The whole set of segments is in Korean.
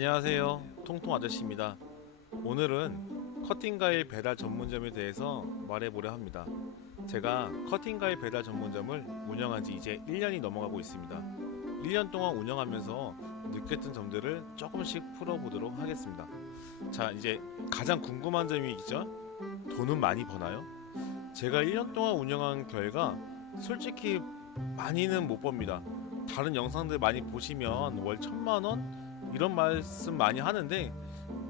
안녕하세요. 통통 아저씨입니다. 오늘은 커팅가일 배달 전문점에 대해서 말해보려 합니다. 제가 커팅가일 배달 전문점을 운영한 지 이제 1년이 넘어가고 있습니다. 1년 동안 운영하면서 느꼈던 점들을 조금씩 풀어보도록 하겠습니다. 자, 이제 가장 궁금한 점이 있죠? 돈은 많이 버나요? 제가 1년 동안 운영한 결과 솔직히 많이는 못 법니다. 다른 영상들 많이 보시면 월 1000만원? 이런 말씀 많이 하는데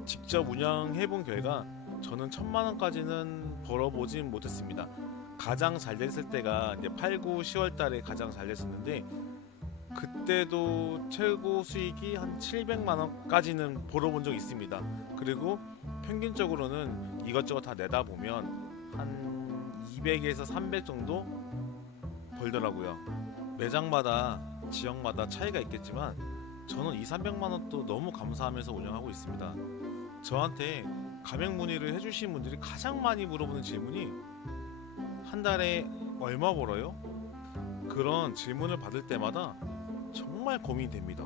직접 운영해본 결과 저는 1000만원까지는 벌어보진 못했습니다. 가장 잘 됐을 때가 이제 8, 9, 10월 달에 가장 잘 됐었는데 그때도 최고 수익이 한 700만원까지는 벌어본 적이 있습니다. 그리고 평균적으로는 이것저것 다 내다 보면 한 200에서 300 정도 벌더라고요. 매장마다 지역마다 차이가 있겠지만 저는 2, 300만원도 너무 감사하면서 운영하고 있습니다. 저한테 가맹 문의를 해주신 분들이 가장 많이 물어보는 질문이 한 달에 얼마 벌어요? 그런 질문을 받을 때마다 정말 고민이 됩니다.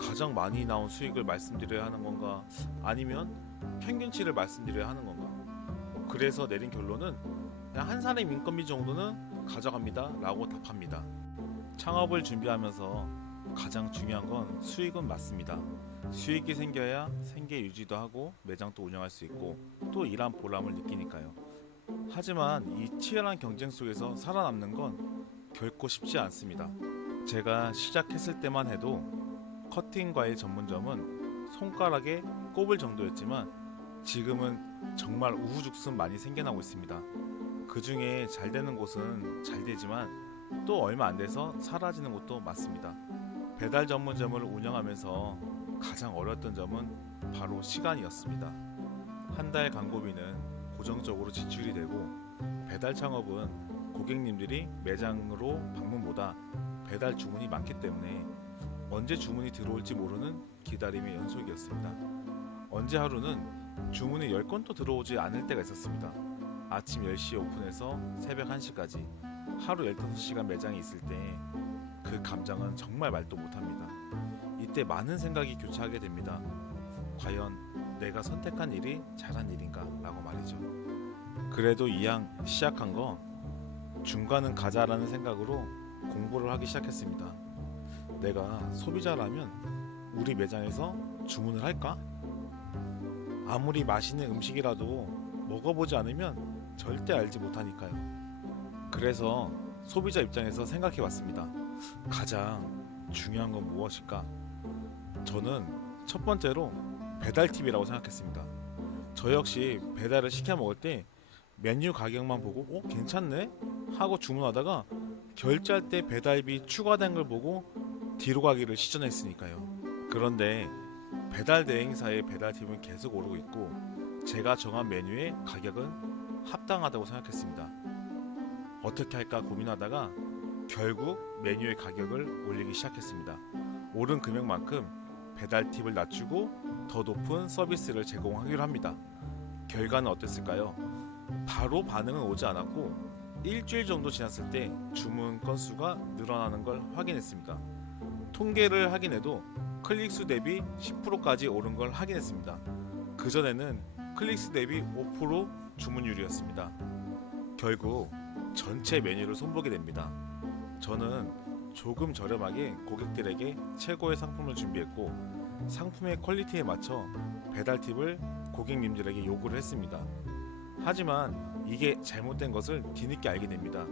가장 많이 나온 수익을 말씀드려야 하는 건가, 아니면 평균치를 말씀드려야 하는 건가. 그래서 내린 결론은 그냥 한 사람 인건비 정도는 가져갑니다 라고 답합니다. 창업을 준비하면서 가장 중요한 건 수익은 맞습니다. 수익이 생겨야 생계 유지도 하고 매장도 운영할 수 있고 또 일한 보람을 느끼니까요. 하지만 이 치열한 경쟁 속에서 살아남는 건 결코 쉽지 않습니다. 제가 시작했을 때만 해도 커팅 과일 전문점은 손가락에 꼽을 정도였지만 지금은 정말 우후죽순 많이 생겨나고 있습니다. 그 중에 잘 되는 곳은 잘 되지만 또 얼마 안 돼서 사라지는 곳도 많습니다. 배달 전문점을 운영하면서 가장 어려웠던 점은 바로 시간이었습니다. 한 달 광고비는 고정적으로 지출이 되고 배달 창업은 고객님들이 매장으로 방문보다 배달 주문이 많기 때문에 언제 주문이 들어올지 모르는 기다림의 연속이었습니다. 언제 하루는 주문이 10건도 들어오지 않을 때가 있었습니다. 아침 10시에 오픈해서 새벽 1시까지 하루 15시간 매장에 있을 때 그 감정은 정말 말도 못합니다. 이때 많은 생각이 교차하게 됩니다. 과연 내가 선택한 일이 잘한 일인가 라고 말이죠. 그래도 이왕 시작한 거 중간은 가자라는 생각으로 공부를 하기 시작했습니다. 내가 소비자라면 우리 매장에서 주문을 할까? 아무리 맛있는 음식이라도 먹어보지 않으면 절대 알지 못하니까요. 그래서 소비자 입장에서 생각해 봤습니다. 가장 중요한 건 무엇일까? 저는 첫 번째로 배달 팁이라고 생각했습니다. 저 역시 배달을 시켜 먹을 때 메뉴 가격만 보고 괜찮네? 하고 주문하다가 결제할 때 배달비 추가된 걸 보고 뒤로 가기를 시전했으니까요. 그런데 배달 대행사의 배달 팁은 계속 오르고 있고 제가 정한 메뉴의 가격은 합당하다고 생각했습니다. 어떻게 할까 고민하다가 결국 메뉴의 가격을 올리기 시작했습니다. 오른 금액만큼 배달 팁을 낮추고 더 높은 서비스를 제공하기로 합니다. 결과는 어땠을까요? 바로 반응은 오지 않았고 일주일 정도 지났을 때 주문 건수가 늘어나는 걸 확인했습니다. 통계를 확인해도 클릭수 대비 10%까지 오른 걸 확인했습니다. 그전에는 클릭수 대비 5% 주문율이었습니다. 결국 전체 메뉴를 손보게 됩니다. 저는 조금 저렴하게 고객들에게 최고의 상품을 준비했고 상품의 퀄리티에 맞춰 배달 팁을 고객님들에게 요구를 했습니다. 하지만 이게 잘못된 것을 뒤늦게 알게 됩니다.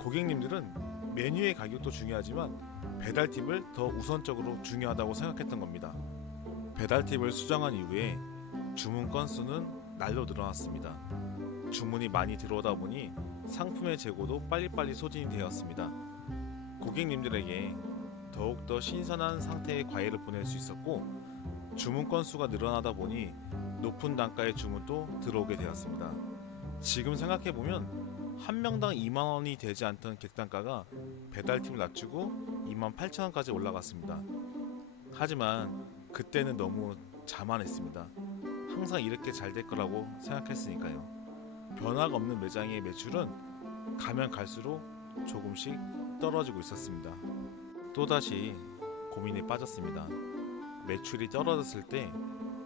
고객님들은 메뉴의 가격도 중요하지만 배달 팁을 더 우선적으로 중요하다고 생각했던 겁니다. 배달 팁을 수정한 이후에 주문 건수는 날로 늘어났습니다. 주문이 많이 들어오다 보니 상품의 재고도 빨리빨리 소진이 되었습니다. 고객님들에게 더욱더 신선한 상태의 과일을 보낼 수 있었고 주문 건수가 늘어나다 보니 높은 단가의 주문도 들어오게 되었습니다. 지금 생각해보면 한 명당 2만원이 되지 않던 객단가가 배달팁을 낮추고 28,000원까지 올라갔습니다. 하지만 그때는 너무 자만했습니다. 항상 이렇게 잘 될 거라고 생각했으니까요. 변화가 없는 매장의 매출은 가면 갈수록 조금씩 떨어지고 있었습니다. 또다시 고민에 빠졌습니다. 매출이 떨어졌을 때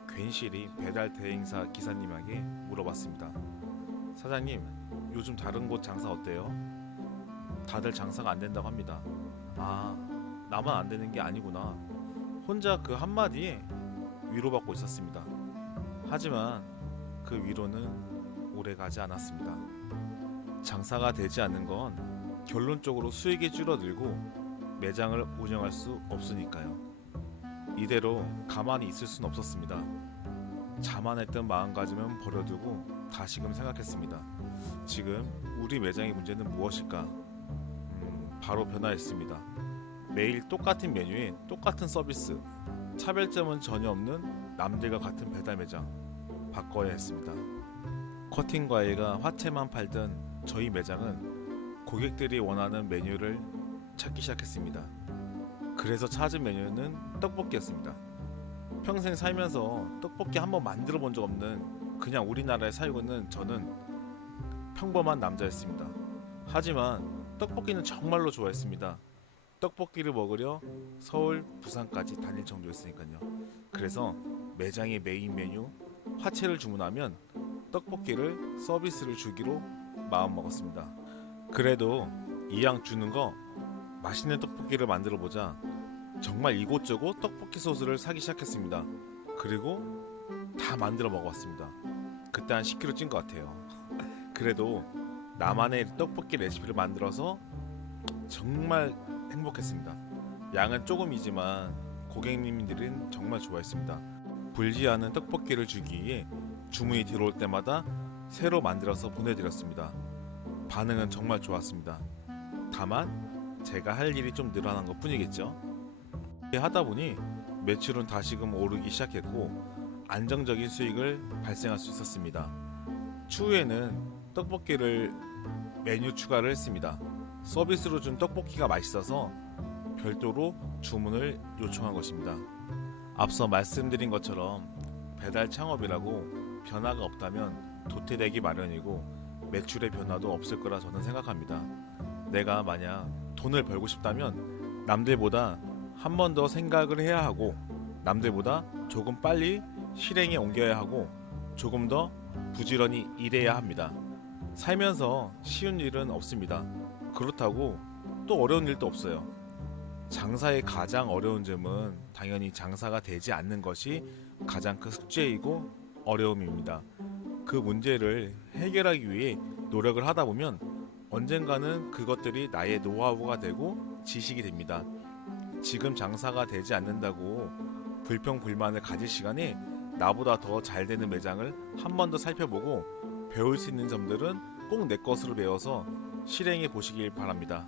괜시리 배달 대행사 기사님에게 물어봤습니다. 사장님, 요즘 다른 곳 장사 어때요? 다들 장사가 안 된다고 합니다. 아, 나만 안 되는 게 아니구나. 혼자 그 한마디에 위로받고 있었습니다. 하지만 그 위로는 오래가지 않았습니다. 장사가 되지 않는 건 결론적으로 수익이 줄어들고 매장을 운영할 수 없으니까요. 이대로 가만히 있을 순 없었습니다. 자만했던 마음가짐은 버려두고 다시금 생각했습니다. 지금 우리 매장의 문제는 무엇일까? 바로 변화했습니다. 매일 똑같은 메뉴에 똑같은 서비스, 차별점은 전혀 없는 남들과 같은 배달 매장 바꿔야 했습니다. 커팅 과일과 화채만 팔던 저희 매장은 고객들이 원하는 메뉴를 찾기 시작했습니다. 그래서 찾은 메뉴는 떡볶이였습니다. 평생 살면서 떡볶이 한번 만들어 본 적 없는 그냥 우리나라에 살고 있는 저는 평범한 남자였습니다. 하지만 떡볶이는 정말로 좋아했습니다. 떡볶이를 먹으려 서울, 부산까지 다닐 정도였으니까요. 그래서 매장의 메인 메뉴 화채를 주문하면 떡볶이를 서비스를 주기로 마음먹었습니다. 그래도 이왕 주는 거 맛있는 떡볶이를 만들어 보자. 정말 이곳저곳 떡볶이 소스를 사기 시작했습니다. 그리고 다 만들어 먹어봤습니다. 그때 한 10kg 찐 것 같아요. 그래도 나만의 떡볶이 레시피를 만들어서 정말 행복했습니다. 양은 조금이지만 고객님들은 정말 좋아했습니다. 불지 않은 떡볶이를 주기 위해 주문이 들어올 때마다 새로 만들어서 보내드렸습니다. 반응은 정말 좋았습니다. 다만 제가 할 일이 좀 늘어난 것 뿐이겠죠. 이렇게 하다 보니 매출은 다시금 오르기 시작했고 안정적인 수익을 발생할 수 있었습니다. 추후에는 떡볶이를 메뉴 추가를 했습니다. 서비스로 준 떡볶이가 맛있어서 별도로 주문을 요청한 것입니다. 앞서 말씀드린 것처럼 배달 창업이라고 변화가 없다면 도태되기 마련이고 매출의 변화도 없을 거라 저는 생각합니다. 내가 만약 돈을 벌고 싶다면 남들보다 한 번 더 생각을 해야 하고 남들보다 조금 빨리 실행에 옮겨야 하고 조금 더 부지런히 일해야 합니다. 살면서 쉬운 일은 없습니다. 그렇다고 또 어려운 일도 없어요. 장사의 가장 어려운 점은 당연히 장사가 되지 않는 것이 가장 큰 숙제이고 어려움입니다. 그 문제를 해결하기 위해 노력을 하다 보면 언젠가는 그것들이 나의 노하우가 되고 지식이 됩니다. 지금 장사가 되지 않는다고 불평불만을 가질 시간에 나보다 더 잘 되는 매장을 한 번 더 살펴보고 배울 수 있는 점들은 꼭 내 것으로 배워서 실행해 보시길 바랍니다.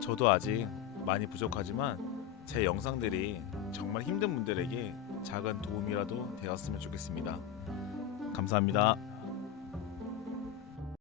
저도 아직 많이 부족하지만 제 영상들이 정말 힘든 분들에게 작은 도움이라도 되었으면 좋겠습니다. 감사합니다.